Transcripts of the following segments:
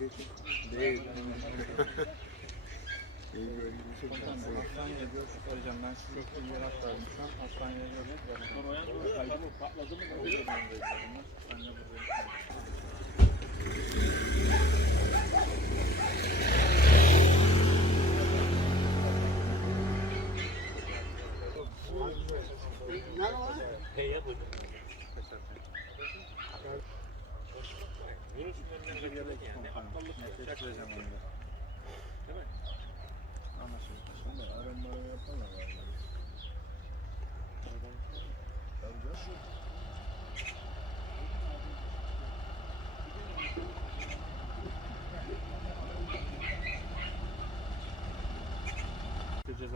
Değil. İyi bir Hocam hastaneye görüşüp arayacağım. Ben şu köprüyü yer aktardım şu an. Hastaneye görüşüp mı? Patladı mı? Bir Ben de buradayım.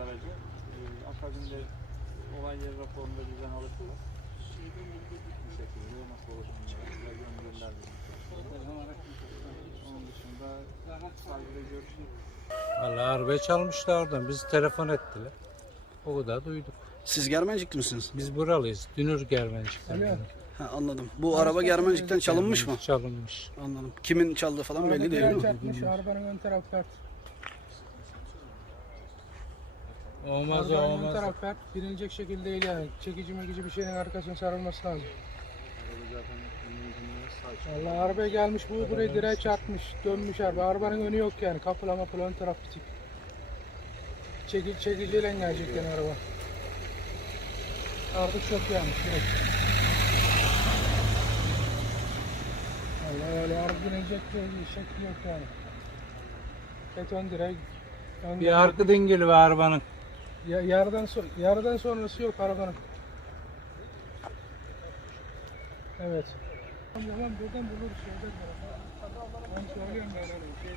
Aracı. Ee, akabinde olay yeri raporunda bizden alırlar. Bir sadece görüşürüz. Vallahi arabaya çalmışlar oradan. Bizi telefon ettiler. O kadar duyduk. Siz Germencikli misiniz? Biz buralıyız. Dünür Germencik'ten. Ha, anladım. Bu araba Germencik'ten çalınmış mı? Çalınmış. Anladım. Kimin çaldığı falan belli değil mi? Çarpmış arabanın ön tarafı pert. Olmaz o Arabanın ön olmaz. tarafı pert. Binilecek şekilde değil yani. Çekici mekici bir şeyin arkasına sarılması lazım. Allah arabaya gelmiş bu buraya direğe çarpmış. Dönmüş araba. Arabanın önü yok yani. Kapıla mapıla ön taraf bitik. Çeki, çekiciyle gelecek yani araba. Artık yok yani. Direkt. Allah öyle araba binecek bir şekli yok yani. Beton direk. ön- Bir arka dingili var arabanın. Ya, yarıdan, so yarıdan sonrası yok arabanın. Evet. Tamam buradan buluruz. Ben söylüyorum ben öyle. Şey,